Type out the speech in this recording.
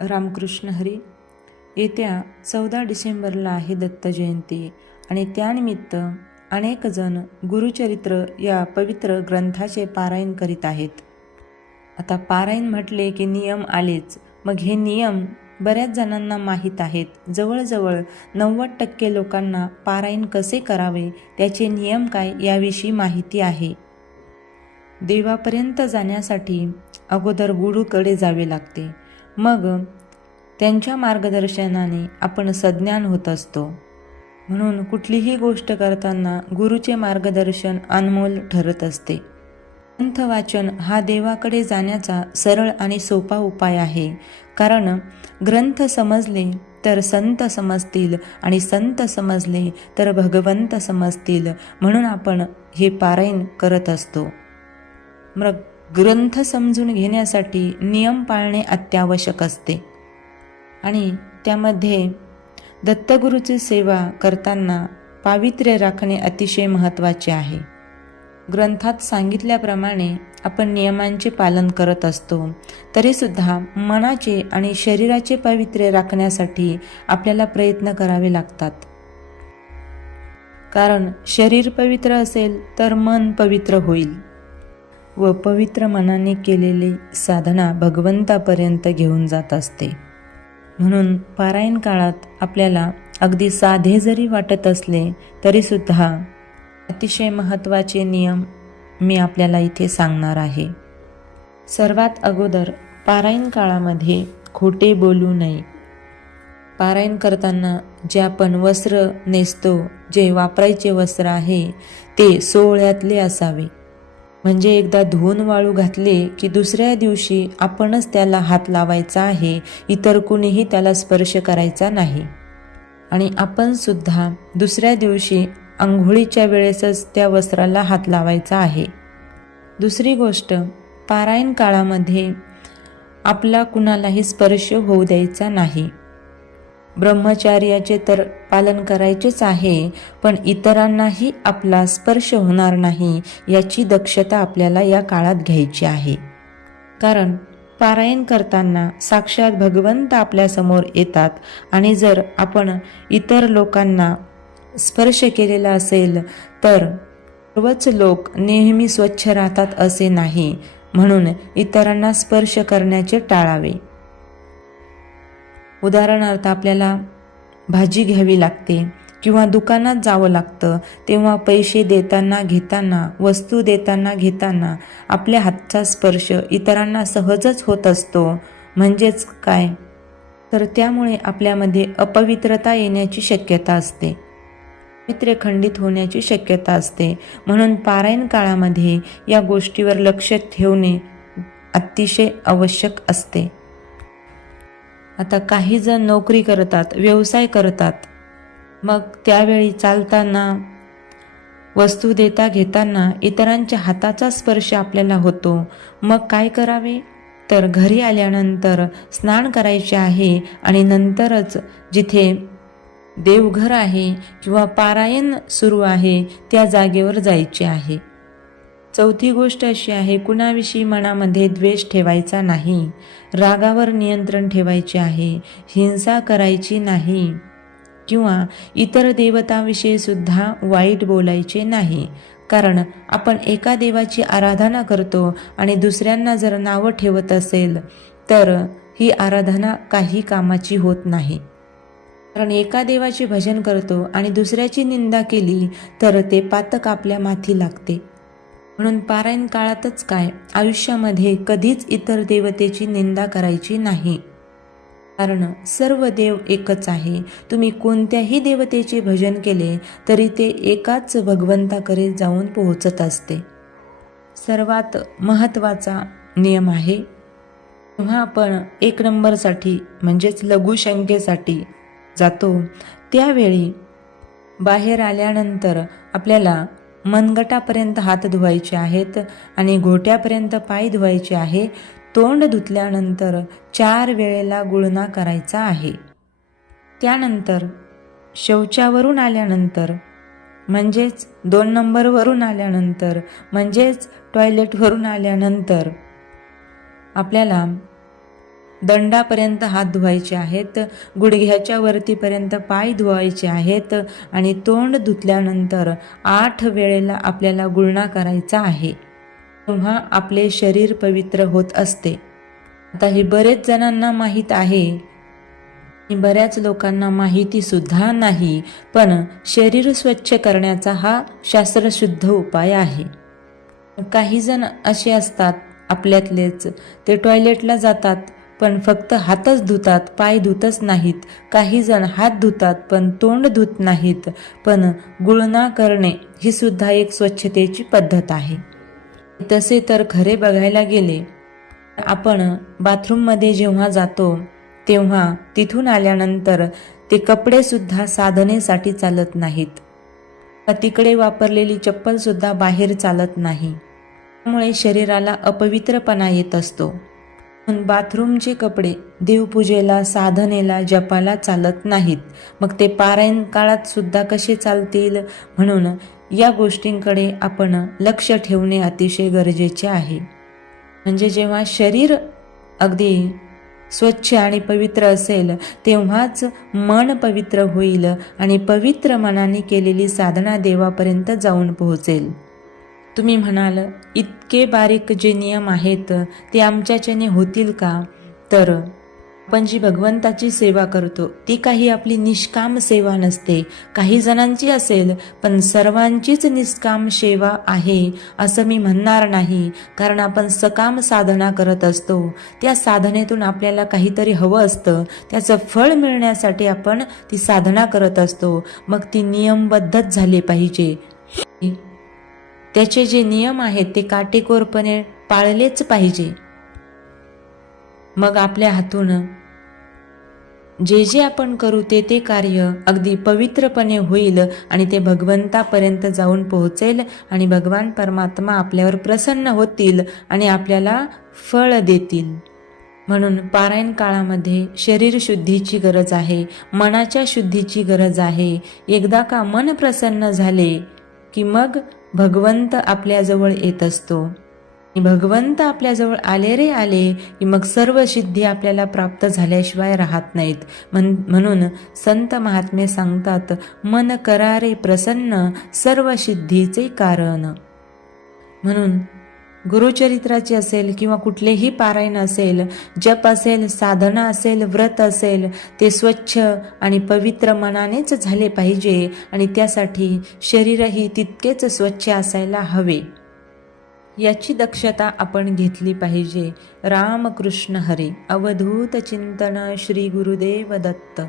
रामकृष्ण हरी. येत्या चौदा डिसेंबरला आहे दत्त जयंती आणि त्यानिमित्त अनेकजण गुरुचरित्र या पवित्र ग्रंथाचे पारायण करीत आहेत. आता पारायण म्हटले की नियम आलेच. मग हे नियम बऱ्याच जणांना माहीत आहेत. जवळजवळ नव्वद टक्के लोकांना पारायण कसे करावे त्याचे नियम काय याविषयी माहिती आहे. देवापर्यंत जाण्यासाठी अगोदर गुरुकडे जावे लागते. मग त्यांच्या मार्गदर्शनाने आपण सज्ञान होत असतो. म्हणून कुठलीही गोष्ट करताना गुरुचे मार्गदर्शन अनमोल ठरत असते. ग्रंथ वाचन हा देवाकडे जाण्याचा सरळ आणि सोपा उपाय आहे. कारण ग्रंथ समजले तर संत समजतील आणि संत समजले तर भगवंत समजतील म्हणून आपण हे पारायण करत असतो. मग ग्रंथ समजून घेण्यासाठी नियम पाळणे अत्यावश्यक असते. आणि त्यामध्ये दत्तगुरूची सेवा करताना पावित्र्य राखणे अतिशय महत्त्वाचे आहे. ग्रंथात सांगितल्याप्रमाणे आपण नियमांचे पालन करत असतो तरीसुद्धा मनाचे आणि शरीराचे पावित्र्य राखण्यासाठी आपल्याला प्रयत्न करावे लागतात. कारण शरीर पवित्र असेल तर मन पवित्र होईल. व पवित्र मनाने केलेली साधना भगवंतापर्यंत घेऊन जात असते. म्हणून पारायण काळात आपल्याला अगदी साधे जरी वाटत असले तरीसुद्धा अतिशय महत्त्वाचे नियम मी आपल्याला इथे सांगणार आहे. सर्वात अगोदर पारायण काळामध्ये खोटे बोलू नये. पारायण करताना जे आपण वस्त्र नेसतो जे वापरायचे वस्त्र आहे ते सोहळ्यातले असावे. म्हणजे एकदा धुवून वाळू घातले की दुसऱ्या दिवशी आपणच त्याला हात लावायचा आहे इतर कुणीही त्याला स्पर्श करायचा नाही. आणि आपण सुद्धा दुसऱ्या दिवशी आंघोळीच्या वेळेसच त्या वस्त्राला हात लावायचा आहे. दुसरी गोष्ट पारायण काळामध्ये आपला कुणालाही स्पर्श होऊ द्यायचा नाही. ब्रह्मचार्याचे तर पालन करायचेच आहे पण इतरांनाही आपला स्पर्श होणार नाही याची दक्षता आपल्याला या काळात घ्यायची आहे. कारण पारायण करताना साक्षात भगवंत आपल्यासमोर येतात आणि जर आपण इतर लोकांना स्पर्श केलेला असेल तर सर्वच लोक नेहमी स्वच्छ राहतात असे नाही म्हणून इतरांना स्पर्श करण्याचे टाळावे. उदाहरणार्थ आपल्याला भाजी घ्यावी लागते किंवा दुकानात जावं लागतं तेव्हा पैसे देताना घेताना वस्तू देताना घेताना आपल्या हातचा स्पर्श इतरांना सहजच होत असतो. म्हणजेच काय? तर त्यामुळे आपल्यामध्ये अपवित्रता येण्याची शक्यता असते. मित्रे खंडित होण्याची शक्यता असते. म्हणून पारायण काळामध्ये या गोष्टीवर लक्ष ठेवणे अतिशय आवश्यक असते. आता काही जण नोकरी करतात व्यवसाय करतात. मग त्यावेळी चालताना वस्तू देता घेताना इतरांच्या हाताचा स्पर्श आपल्याला होतो. मग काय करावे? तर घरी आल्यानंतर स्नान करायचे आहे आणि नंतरच जिथे देवघर आहे किंवा पारायण सुरू आहे त्या जागेवर जायचे आहे. चौथी गोष्ट अशी आहे कुणाविषयी मनामध्ये द्वेष ठेवायचा नाही रागावर नियंत्रण ठेवायचे आहे हिंसा करायची नाही किंवा इतर देवताविषयी सुद्धा वाईट बोलायचे नाही. कारण आपण एका देवाची आराधना करतो आणि दुसऱ्यांना जर नावं ठेवत असेल तर ही आराधना काही कामाची होत नाही. कारण एका देवाचे भजन करतो आणि दुसऱ्याची निंदा केली तर ते पातक आपल्या माथी लागते. म्हणून पारायण काळातच काय? आयुष्यामध्ये कधीच इतर देवतेची निंदा करायची नाही. कारण सर्व देव एकच आहे. तुम्ही कोणत्याही देवतेचे भजन केले तरी ते एकाच भगवंताकडे जाऊन पोहोचत असते. सर्वात महत्त्वाचा नियम आहे. जेव्हा आपण एक नंबरसाठी म्हणजेच लघुशंकेसाठी जातो त्यावेळी बाहेर आल्यानंतर आपल्याला मनगटापर्यंत हात धुवायचे आहेत आणि घोट्यापर्यंत पाय धुवायचे आहे. तोंड धुतल्यानंतर चार वेळेला गुळणा करायचा आहे. त्यानंतर शौचावरून आल्यानंतर म्हणजेच दोन नंबरवरून आल्यानंतर म्हणजेच टॉयलेटवरून आल्यानंतर आपल्याला दंडापर्यंत हात धुवायचे आहेत गुडघ्याच्या वरतीपर्यंत पाय धुवायचे आहेत आणि तोंड धुतल्यानंतर आठ वेळेला आपल्याला गुळणा करायचा आहे. तेव्हा आपले शरीर पवित्र होत असते. आता हे बरेच जणांना माहीत आहे आणि बऱ्याच लोकांना माहिती सुद्धा नाही पण शरीर स्वच्छ करण्याचा हा शास्त्रशुद्ध उपाय आहे. काही जण असे असतात आपल्यातलेच ते टॉयलेटला जातात पण फक्त हातच धुतात पाय धुतच नाहीत. काही जण हात धुतात पण तोंड धुत नाहीत. पण गुळणा करणे ही सुद्धा एक स्वच्छतेची पद्धत आहे. तसे तर खरे बघायला गेले. आपण बाथरूममध्ये जेव्हा जातो तेव्हा तिथून आल्यानंतर ते कपडेसुद्धा साधनेसाठी चालत नाहीत. तिकडे वापरलेली चप्पलसुद्धा बाहेर चालत नाही. त्यामुळे शरीराला अपवित्रपणा येत असतो. बाथरूमचे कपडे देवपूजेला साधनेला जपाला चालत नाहीत. मग ते पारायण काळात सुद्धा कसे चालतील? म्हणून या गोष्टींकडे आपण लक्ष ठेवणे अतिशय गरजेचे आहे. म्हणजे जेव्हा शरीर अगदी स्वच्छ आणि पवित्र असेल तेव्हाच मन पवित्र होईल आणि पवित्र मनाने केलेली साधना देवापर्यंत जाऊन पोहोचेल. तुम्ही म्हणाल इतके बारीक जे नियम आहेत ते आमच्याच्याने होतील का? तर आपण जी भगवंताची सेवा करतो ती काही आपली निष्काम सेवा नसते. काही जणांची असेल पण सर्वांचीच निष्काम सेवा आहे असं मी म्हणणार नाही. कारण आपण सकाम साधना करत असतो. त्या साधनेतून आपल्याला काहीतरी हवं असतं. त्याचं फळ मिळण्यासाठी आपण ती साधना करत असतो. मग ती नियमबद्धच झाली पाहिजे. त्याचे जे नियम आहेत ते काटेकोरपणे पाळलेच पाहिजे. मग आपल्या हातून जे जे आपण करू ते ते कार्य अगदी पवित्रपणे होईल आणि ते भगवंतापर्यंत जाऊन पोहोचेल आणि भगवान परमात्मा आपल्यावर प्रसन्न होतील आणि आपल्याला फळ देतील. म्हणून पारायण काळामध्ये शरीर शुद्धीची गरज आहे मनाच्या शुद्धीची गरज आहे. एकदा का मन प्रसन्न झाले की मग भगवंत आपल्याजवळ येत असतो. भगवंत आपल्याजवळ आले रे आले की मग सर्व सिद्धी आपल्याला प्राप्त झाल्याशिवाय राहत नाहीत. म्हणून संत महात्मे सांगतात मन करारे प्रसन्न सर्व सिद्धीचे कारण. म्हणून गुरुचरित्राची असेल किंवा कुठलेही पारायण असेल जप असेल साधना असेल व्रत असेल ते स्वच्छ आणि पवित्र मनानेच झाले पाहिजे आणि त्यासाठी शरीरही तितकेच स्वच्छ असायला हवे. याची दक्षता आपण घेतली पाहिजे. रामकृष्ण हरे. अवधूत चिंतन श्री गुरुदेव दत्त.